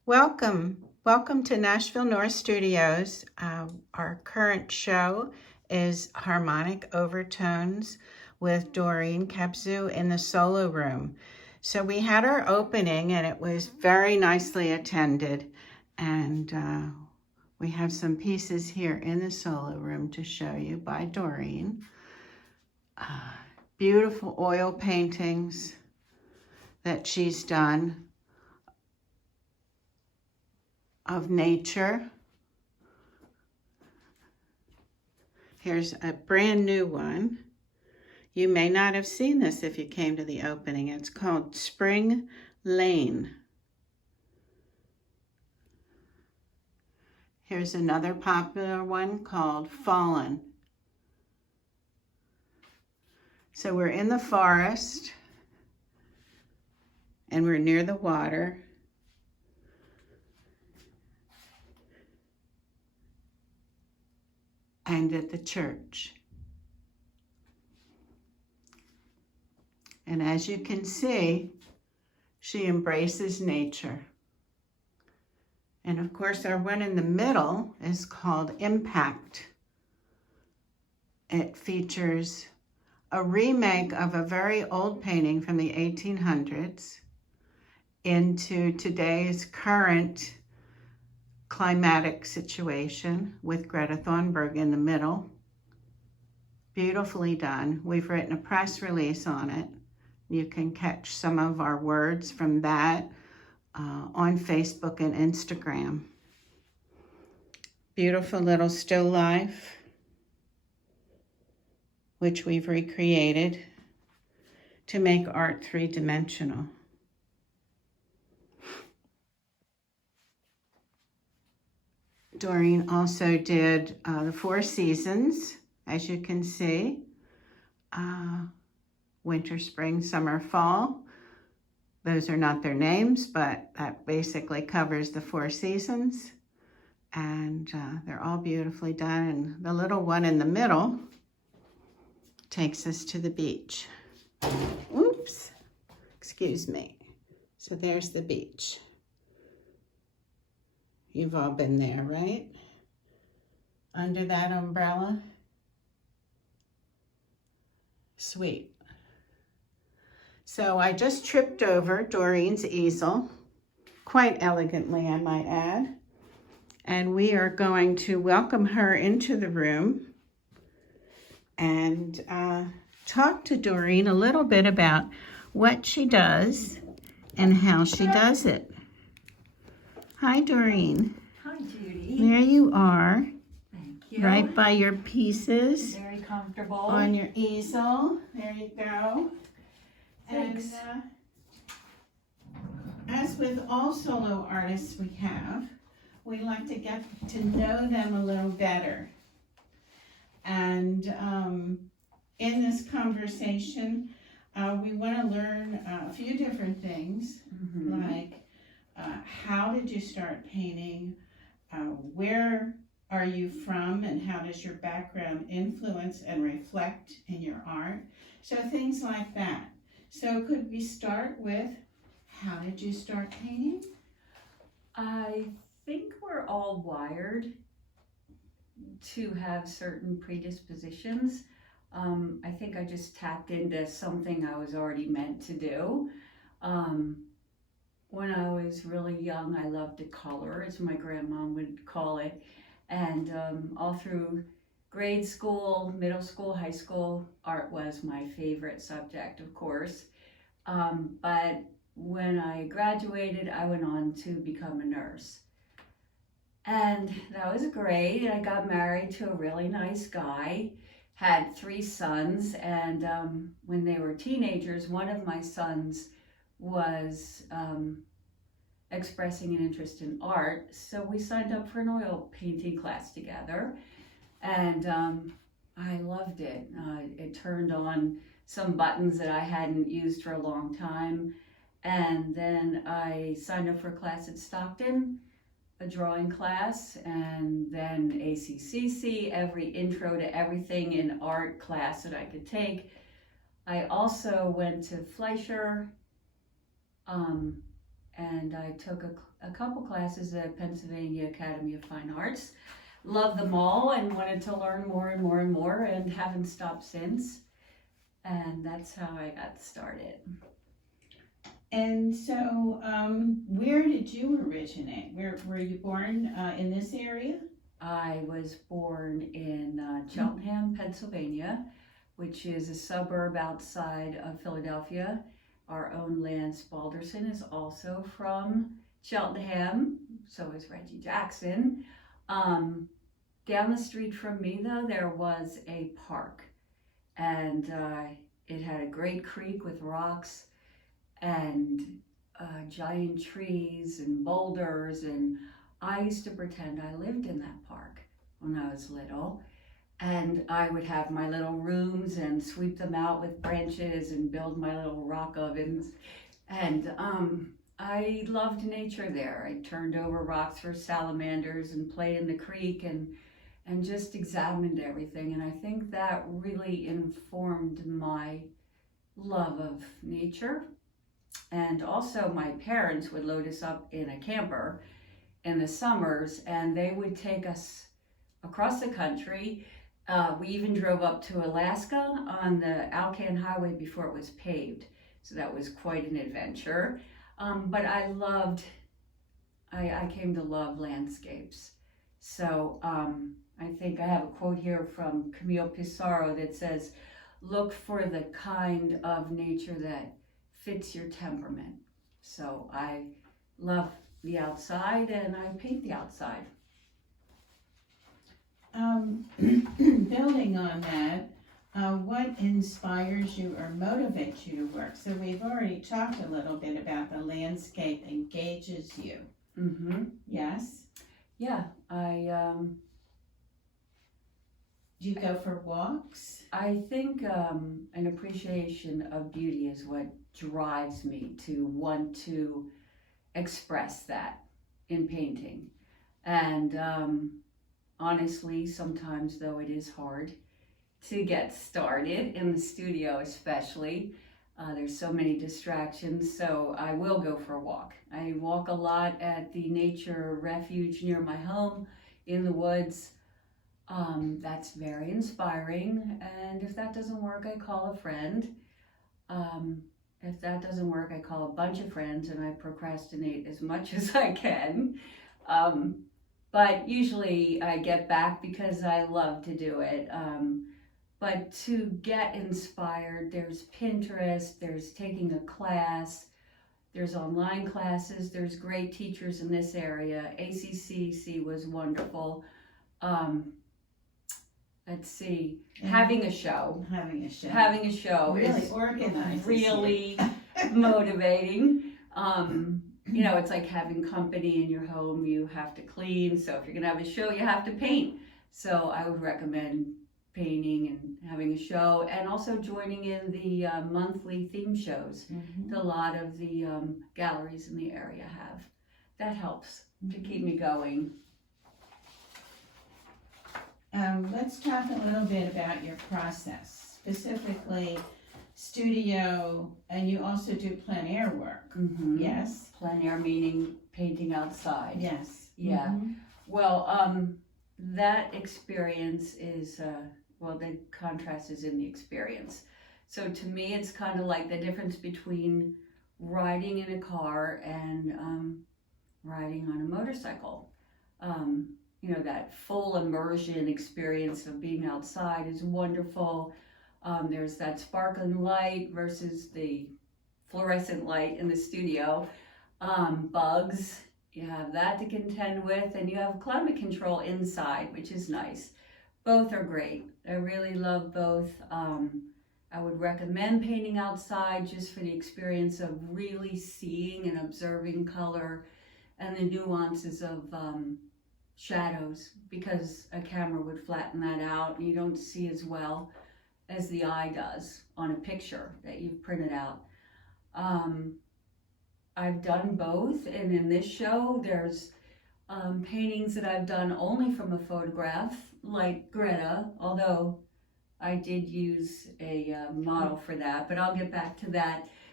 Welcome to Nashville North Studios. Our current show is Harmonic Overtones with Doreen Khebzou in the solo room. So we had our opening and it was very nicely attended, and we have some pieces here in the solo room to show you by Doreen. Beautiful oil paintings that she's done of nature. Here's a brand new one. You may not have seen this if you came to the opening. It's called Spring Lane. Here's another popular one called Fallen. So we're in the forest and we're near the water. And at the church. And as you can see, she embraces nature. And of course, our one in the middle is called Impact. It features a remake of a very old painting from the 1800s into today's current climatic situation with Greta Thunberg in the middle. Beautifully done. We've written a press release on it. You can catch some of our words from that on Facebook and Instagram. Beautiful little still life, which we've recreated to make art three-dimensional. Doreen also did the Four Seasons, as you can see. Winter, spring, summer, fall. Those are not their names, but that basically covers the four seasons. And they're all beautifully done. And the little one in the middle takes us to the beach. Oops, excuse me. So there's the beach. You've all been there, right? Under that umbrella. Sweet. So I just tripped over Doreen's easel, quite elegantly, I might add. And we are going to welcome her into the room and talk to Doreen a little bit about what she does and how she does it. Hi, Doreen. Hi, Judy. There you are. Thank you. Right by your pieces. Very comfortable. On your easel. There you go. Thanks. And as with all solo artists we have, we like to get to know them a little better. And in this conversation, we want to learn a few different things, like how did you start painting? Where are you from, and how does your background influence and reflect in your art? So things like that. So could we start with, how did you start painting? I think we're all wired to have certain predispositions. I think I just tapped into something I was already meant to do. When I was really young, I loved to color, as my grandma would call it. And all through grade school, middle school, high school, art was my favorite subject, of course. But when I graduated, I went on to become a nurse. And that was great. I got married to a really nice guy, had 3 sons, and when they were teenagers, one of my sons was expressing an interest in art, so we signed up for an oil painting class together, and I loved it. It turned on some buttons that I hadn't used for a long time, and then I signed up for a class at Stockton, a drawing class, and then ACCC, every intro to everything in art class that I could take. I also went to Fleischer, and I took a couple classes at Pennsylvania Academy of Fine Arts. Loved them all and wanted to learn more and more and more, and haven't stopped since. And that's how I got started. And so, where did you originate? Were you born in this area? I was born in Cheltenham, Pennsylvania, which is a suburb outside of Philadelphia. Our own Lance Balderson is also from Cheltenham, so is Reggie Jackson. Down the street from me, though, there was a park, and it had a great creek with rocks and giant trees and boulders, and I used to pretend I lived in that park when I was little, and I would have my little rooms and sweep them out with branches and build my little rock ovens, and I loved nature there. I turned over rocks for salamanders and played in the creek and just examined everything. And I think that really informed my love of nature. And also my parents would load us up in a camper in the summers, and they would take us across the country. We even drove up to Alaska on the Alcan Highway before it was paved. So that was quite an adventure. But I came to love landscapes. So I think I have a quote here from Camille Pissarro that says, "Look for the kind of nature that fits your temperament." So I love the outside, and I paint the outside. Building on that, what inspires you or motivates you to work? So we've already talked a little bit about the landscape engages you. Mm-hmm. Yes? Yeah, Do you go for walks? I think an appreciation of beauty is what drives me to want to express that in painting. And honestly, sometimes though it is hard to get started in the studio, especially. There's so many distractions, so I will go for a walk. I walk a lot at the nature refuge near my home in the woods. That's very inspiring, and if that doesn't work, I call a friend. If that doesn't work, I call a bunch of friends, and I procrastinate as much as I can. But usually I get back because I love to do it. But to get inspired, there's Pinterest, there's taking a class, there's online classes, there's great teachers in this area. ACCC was wonderful. Let's see, having a show. Having a show. Having a show Really is organized. really motivating. You know, it's like having company in your home. You have to clean, so if you're gonna have a show, you have to paint. So I would recommend painting and having a show, and also joining in the monthly theme shows that a lot of the galleries in the area have. That helps to keep me going. Let's talk a little bit about your process, specifically studio, and you also do plein air work. Mm-hmm. Yes? Plein air meaning painting outside. Yes. Yeah. Mhm. Well, that experience is, the contrast is in the experience. So to me, it's kind of like the difference between riding in a car and riding on a motorcycle. You know, that full immersion experience of being outside is wonderful. There's that sparkling light versus the fluorescent light in the studio. Bugs, you have that to contend with, and you have climate control inside, which is nice. Both are great. I really love both. I would recommend painting outside just for the experience of really seeing and observing color and the nuances of shadows, because a camera would flatten that out and you don't see as well as the eye does on a picture that you've printed out. I've done both, and in this show there's paintings that I've done only from a photograph, like Greta, although I did use a model for that, but I'll get back to that.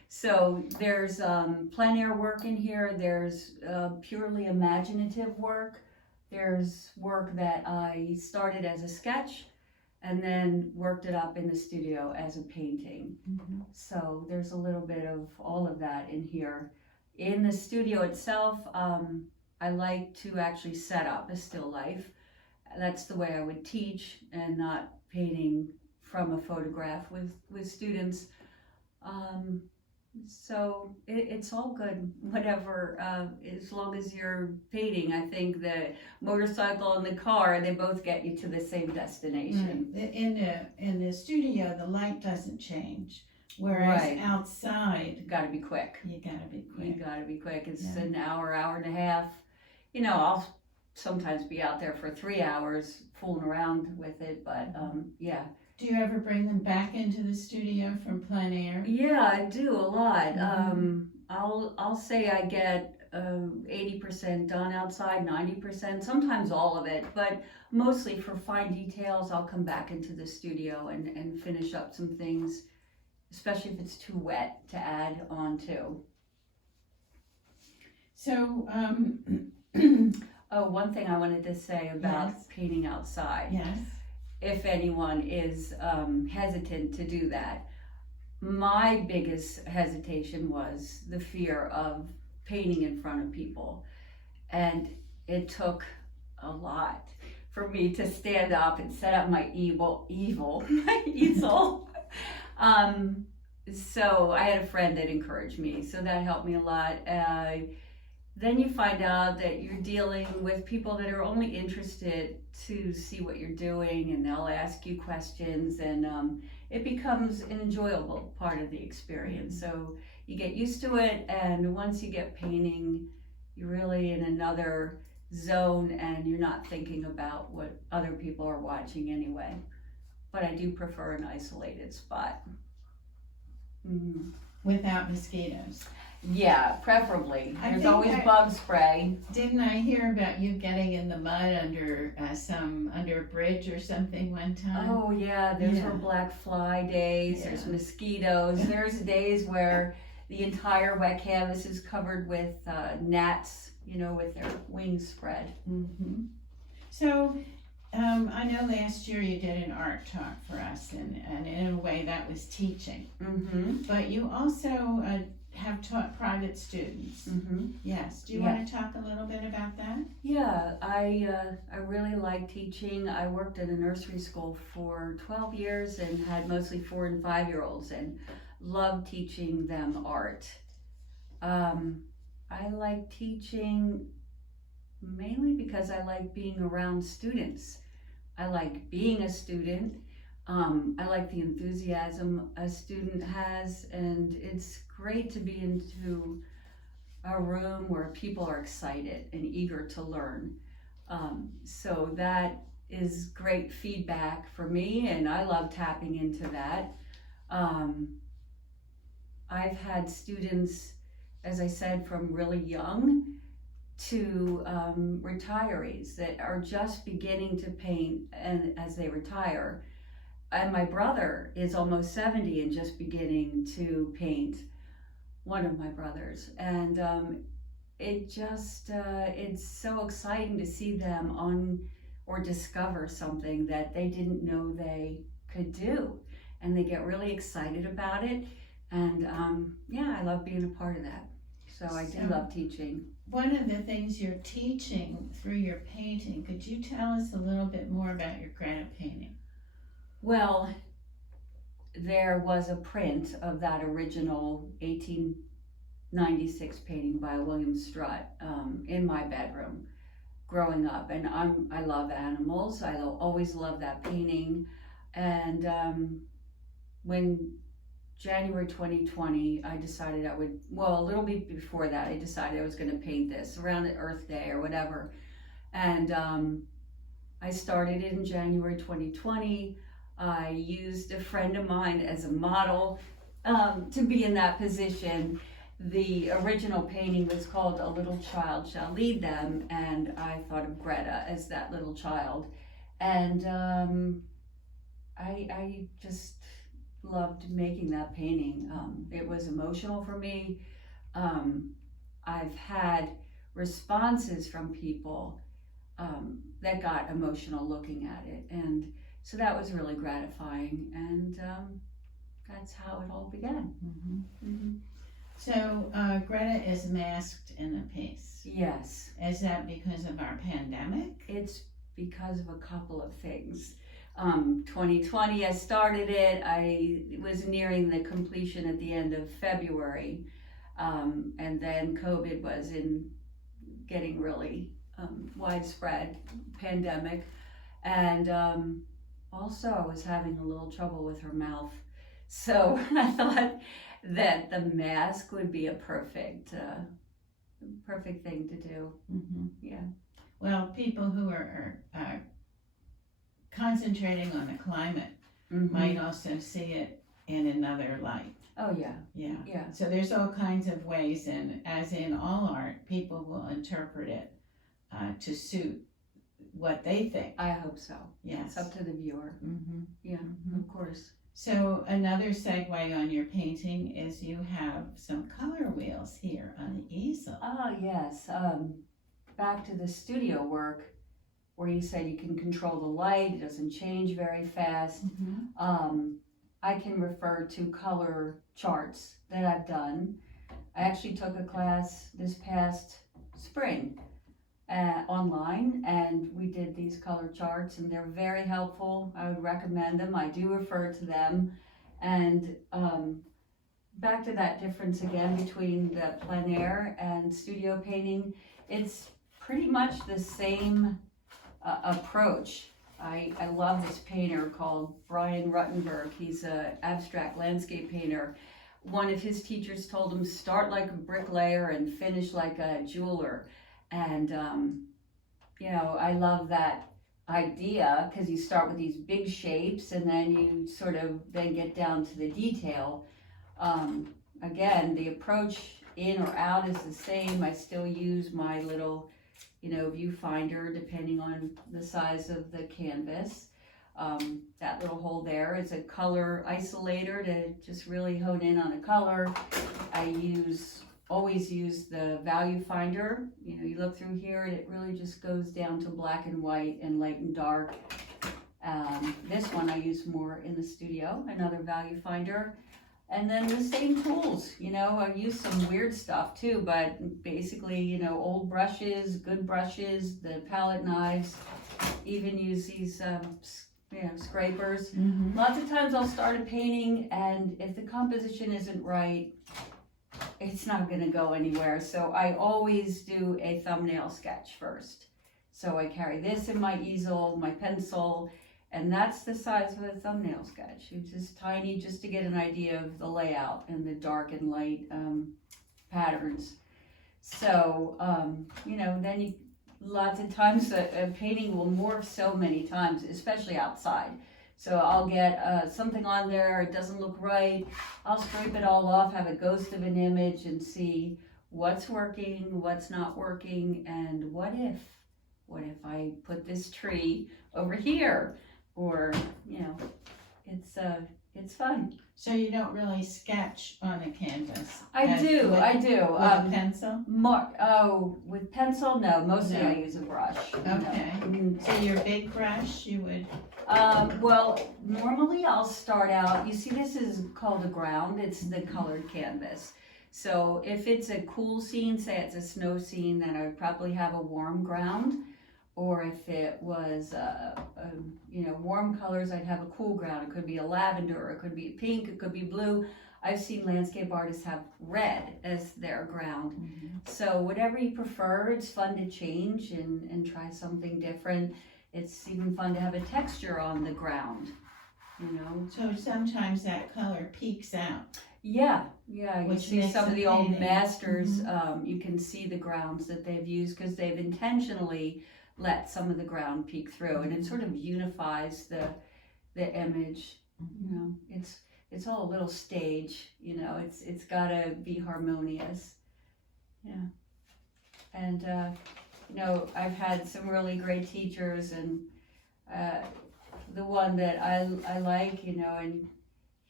So there's plein air work in here, there's purely imaginative work, there's work that I started as a sketch and then worked it up in the studio as a painting. Mm-hmm. So there's a little bit of all of that in here. In the studio itself, I like to actually set up a still life. That's the way I would teach, and not painting from a photograph with students. So it's all good, whatever, as long as you're painting. I think the motorcycle and the car, they both get you to the same destination. In the studio, the light doesn't change, whereas Right. outside, Gotta be quick. you gotta be You quick. gotta be quick. It's Yeah. an hour and a half. You know, I'll sometimes be out there for 3 hours fooling around with it, but yeah. Do you ever bring them back into the studio from Plein Air? Yeah, I do a lot. Mhm. I'll say I get 80% done outside, 90%, sometimes all of it, but mostly for fine details, I'll come back into the studio and finish up some things, especially if it's too wet to add on to. So, Oh, one thing I wanted to say about Yes. painting outside. yes. If anyone is hesitant to do that. My biggest hesitation was the fear of painting in front of people. And it took a lot for me to stand up and set up my my easel. So I had a friend that encouraged me, so that helped me a lot. Then you find out that you're dealing with people that are only interested to see what you're doing, and they'll ask you questions, and it becomes an enjoyable part of the experience. So you get used to it, and once you get painting, you're really in another zone, and you're not thinking about what other people are watching anyway. But I do prefer an isolated spot. Mm-hmm. Without mosquitoes. Yeah, preferably. I There's think always I- bug spray. Didn't I hear about you getting in the mud under a bridge or something one time? Oh yeah, those Yeah. were black fly days. There's Yeah. mosquitoes. There's days where the entire wet canvas is covered with gnats, with their wings spread. Mm-hmm. So, I know last year you did an art talk for us, and in a way that was teaching. Mm-hmm. But you also have taught private students. Mm-hmm. Yes. Do you Yeah. want to talk a little bit about that? Yeah, I really like teaching. I worked at a nursery school for 12 years and had mostly 4 and 5-year-olds, and loved teaching them art. I like teaching mainly because I like being around students. I like being a student. I like the enthusiasm a student has, and it's great to be into a room where people are excited and eager to learn. So that is great feedback for me, and I love tapping into that. I've had students, as I said, from really young to retirees that are just beginning to paint and as they retire. And my brother is almost 70 and just beginning to paint, one of my brothers. And it's so exciting to see them on or discover something that they didn't know they could do. And they get really excited about it. And I love being a part of that. So I do love teaching. One of the things you're teaching through your painting, could you tell us a little bit more about your granite painting? Well, there was a print of that original 1896 painting by William Strutt in my bedroom growing up, and I love animals. I always loved that painting, and when January 2020, I decided a little bit before that, I decided I was going to paint this around Earth Day or whatever, and I started it in January 2020. I used a friend of mine as a model to be in that position. The original painting was called A Little Child Shall Lead Them, and I thought of Greta as that little child. And I just loved making that painting. It was emotional for me. I've had responses from people that got emotional looking at it, and so that was really gratifying, and that's how it all began. So Greta is masked in the piece. Yes. Is that because of our pandemic? It's because of a couple of things. 2020, I started it. I was nearing the completion at the end of February. And then COVID was getting really widespread pandemic. And also I was having a little trouble with her mouth. So I thought that the mask would be a perfect thing to do. Yeah. Well, people who are concentrating on the climate might also see it in another light. Oh yeah. Yeah. So there's all kinds of ways, and as in all art, people will interpret it to suit what they think. I hope so. Yes. It's up to the viewer. Yeah, of course. So another segue on your painting is you have some color wheels here on the easel. Oh yes. Back to the studio work where you said you can control the light, it doesn't change very fast. I can refer to color charts that I've done. I actually took a class this past spring online, and we did these color charts, and they're very helpful. I would recommend them. I do refer to them. And back to that difference again between the plein air and studio painting, it's pretty much the same approach. I love this painter called Brian Ruttenberg. He's an abstract landscape painter. One of his teachers told him, start like a bricklayer and finish like a jeweler. And, you know, I love that idea because you start with these big shapes and then you sort of then get down to the detail. Again, the approach in or out is the same. I still use my little, you know, viewfinder depending on the size of the canvas. That little hole there is a color isolator to just really hone in on a color. I always use the value finder. You know, you look through here and it really just goes down to black and white and light and dark. This one I use more in the studio, another value finder. And then the same tools, you know, I use some weird stuff too, but basically, you know, old brushes, good brushes, the palette knives, even use these, you know, scrapers. Lots of times I'll start a painting and if the composition isn't right, it's not gonna go anywhere. So I always do a thumbnail sketch first. So I carry this in my easel, my pencil, and that's the size of a thumbnail sketch. It's just tiny, just to get an idea of the layout and the dark and light patterns. So, you know, then lots of times a painting will morph so many times, especially outside. So I'll get something on there, it doesn't look right. I'll scrape it all off, have a ghost of an image and see what's working, what's not working, and what if I put this tree over here? Or, you know, it's fun. So you don't really sketch on a canvas? I do. With a pencil? With pencil, no. Mostly I use a brush. Okay. So your big brush, you would? Well, normally I'll start out, you see this is called a ground. It's the colored canvas. So if it's a cool scene, say it's a snow scene, then I would probably have a warm ground. Or if it was, you know, warm colors, I'd have a cool ground. It could be a lavender, or it could be pink, it could be blue. I've seen landscape artists have red as their ground. So whatever you prefer, it's fun to change and try something different. It's even fun to have a texture on the ground, you know. So sometimes that color peeks out. Yeah, you see some of the old masters, you can see the grounds that they've used because they've intentionally let some of the ground peek through, and it sort of unifies the image. You know, it's all a little stage. You know, it's gotta be harmonious. Yeah, and you know, I've had some really great teachers, and the one that I like, you know, and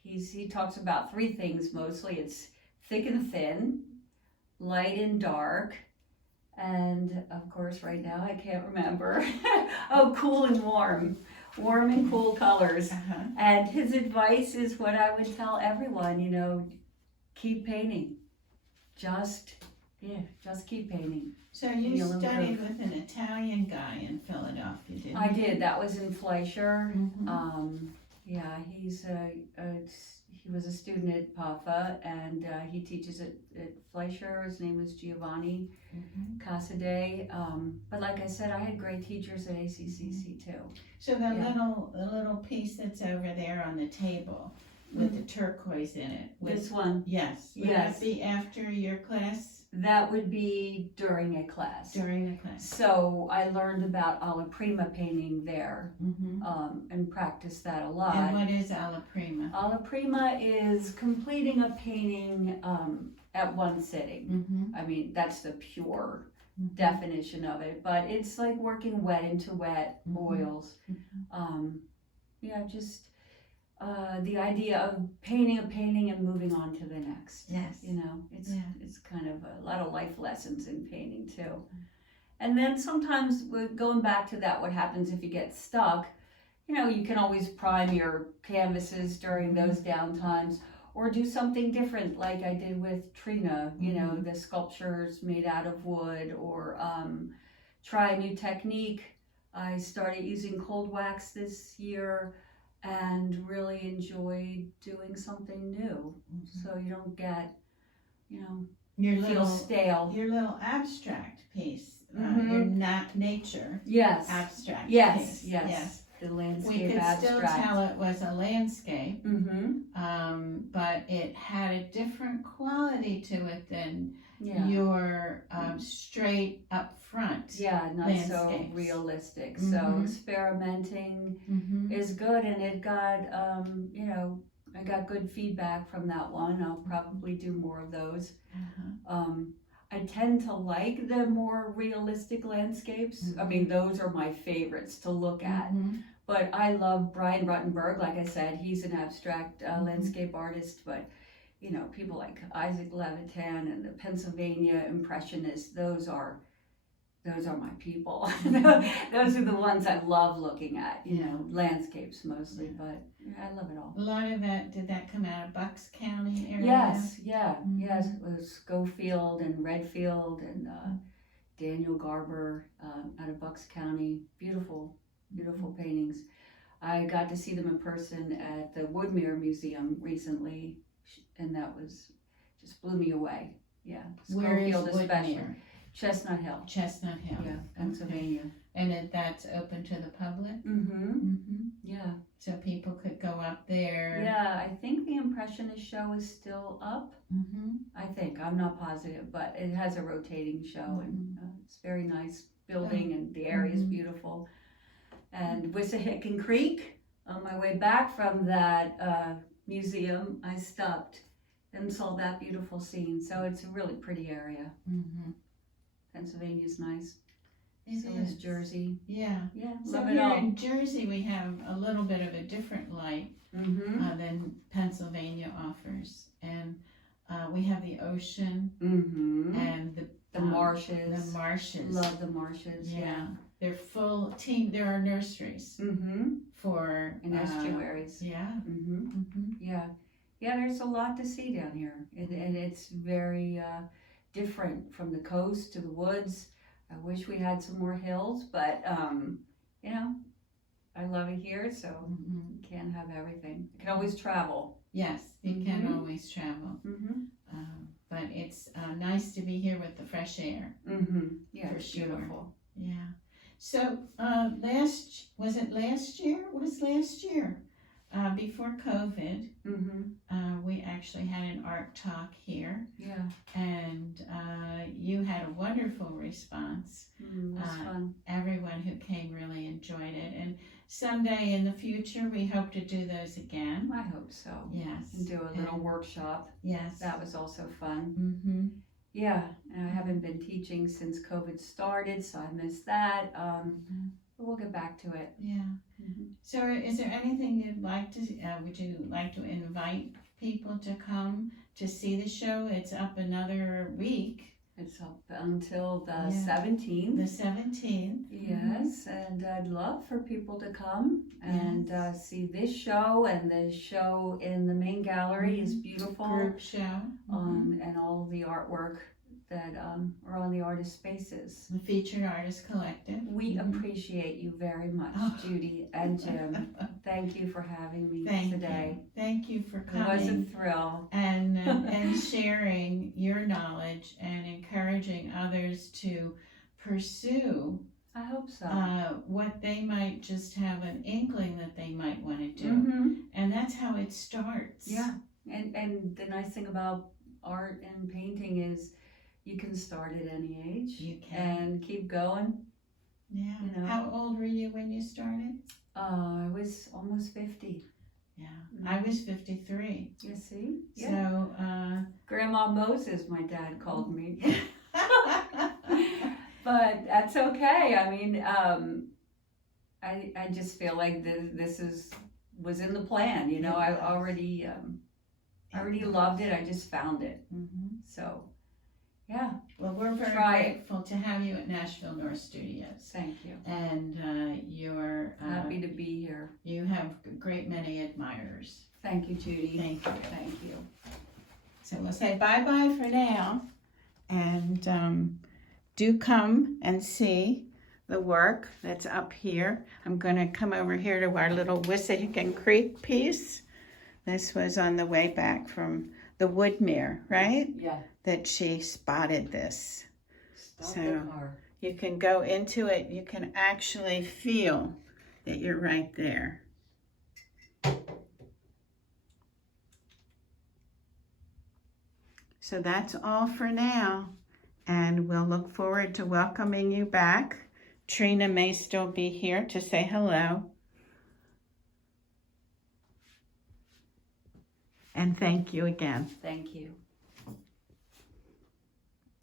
he talks about three things mostly. It's thick and thin, light and dark, and of course right now I can't remember. Oh, cool and warm. Warm and cool colors. And his advice is what I would tell everyone, you know, keep painting. Just keep painting. So you studied with an Italian guy in Philadelphia, didn't you? I did. That was in Fleischer. Mhm. Yeah, he was a student at PAFA, and he teaches at Fleischer. His name was Giovanni Casadei. But like I said, I had great teachers at ACCC too. So the little piece that's over there on the table with the turquoise in it. This one. Yes. Would Yes. that be after your class? That would be during a class. During the class. So I learned about alla prima painting there, and practiced that a lot. And what is alla prima? Alla prima is completing a painting at one sitting. I mean, that's the pure definition of it, but it's like working wet into wet oils. Just the idea of painting a painting and moving on to the next. Yes. You know, it's kind of a lot of life lessons in painting too. And then sometimes going back to that, what happens if you get stuck? You know, you can always prime your canvases during those downtimes, or do something different like I did with Trina, you know, the sculptures made out of wood, or try a new technique. I started using cold wax this year and really enjoyed doing something new. So you don't get, you know, feel stale. Your little abstract piece, your nature abstract piece. Yes. The landscape we could abstract. still tell it was a landscape, but it had a different quality to it than your straight up front. Yeah, not landscapes. So realistic. So experimenting is good, and it got, you know, I got good feedback from that one. I'll probably do more of those. I tend to like the more realistic landscapes. I mean, those are my favorites to look at. But I love Brian Ruttenberg. Like I said, he's an abstract landscape artist. But, you know, people like Isaac Levitan and the Pennsylvania Impressionists, those are my people. Those are the ones I love looking at, you know, landscapes mostly, but I love it all. A lot of that, did that come out of Bucks County area? Yes, yes, it was Schofield and Redfield and Daniel Garber out of Bucks County. Beautiful, beautiful paintings. I got to see them in person at the Woodmere Museum recently, and that was, just blew me away. Yeah, Where is Schofield especially. Woodmere? Chestnut Hill. Chestnut Hill. Yeah, Pennsylvania. And that's open to the public? Yeah. So people could go up there? Yeah, I think the Impressionist show is still up. I think, I'm not positive, but it has a rotating show, and it's very nice building, and the area is beautiful. And Wissahickon Creek, on my way back from that museum, I stopped and saw that beautiful scene. So it's a really pretty area. Pennsylvania's nice. So is Jersey. Yeah. So love it here all. in Jersey we have a little bit of a different light than Pennsylvania offers. And we have the ocean and the marshes. The marshes. Love the marshes. Yeah. They're full there are nurseries for and estuaries. Yeah. Yeah, there's a lot to see down here. And it's very different from the coast to the woods. I wish we had some more hills, but you know, I love it here, so you can't have everything. You can always travel. Yes, you can always travel. But it's nice to be here with the fresh air. Yeah, for sure. Beautiful. Yeah. So was it last year? It was last year. Before COVID, we actually had an art talk here. Yeah. And you had a wonderful response. It was fun. Everyone who came really enjoyed it. And someday in the future, we hope to do those again. I hope so. Yes. And do a little workshop. Yes. That was also fun. Yeah, and I haven't been teaching since COVID started, so I missed that. We'll get back to it. Yeah. Mhm. So is there anything you'd like to, would you like to invite people to come to see the show? It's up another week, It's up until the Yeah. 17th. the 17th. Yes, and I'd love for people to come and Yes. see this show, and the show in the main gallery is Mhm. beautiful, Group show. and all the artwork that are on the artist spaces. The Featured Artist Collective. We Mhm. appreciate you very much, Oh. Judy and Jim. Thank you for having me Thank today. you. Thank you for It was a coming thrill. and sharing your knowledge and encouraging others to pursue I hope so. what they might just have an inkling that they might want to do. Mhm. And that's how it starts. Yeah, and the nice thing about art and painting is you can start at any age You can. and keep going. Yeah. You know. How old were you when you started? I was almost 50. Yeah. I was 53. You see? So, Grandma Moses, my dad called me. But that's okay. I mean, I just feel like this was in the plan. You know, I already loved it. I just found it. Mhm. So, yeah. Well, we're very Try it. grateful to have you at Nashville North Studios. Thank you. And you're Happy to be here. you have a great many admirers. Thank you, Judy. Thank you. Thank you. So we'll say bye-bye for now. And do come and see the work that's up here. I'm going to come over here to our little Wissahickon Creek piece. This was on the way back from the Woodmere, right? Yeah. That she spotted this. Stop So- the car. You can go into it. You can actually feel that you're right there. So that's all for now. And we'll look forward to welcoming you back. Trina may still be here to say hello. And thank you again. Thank you.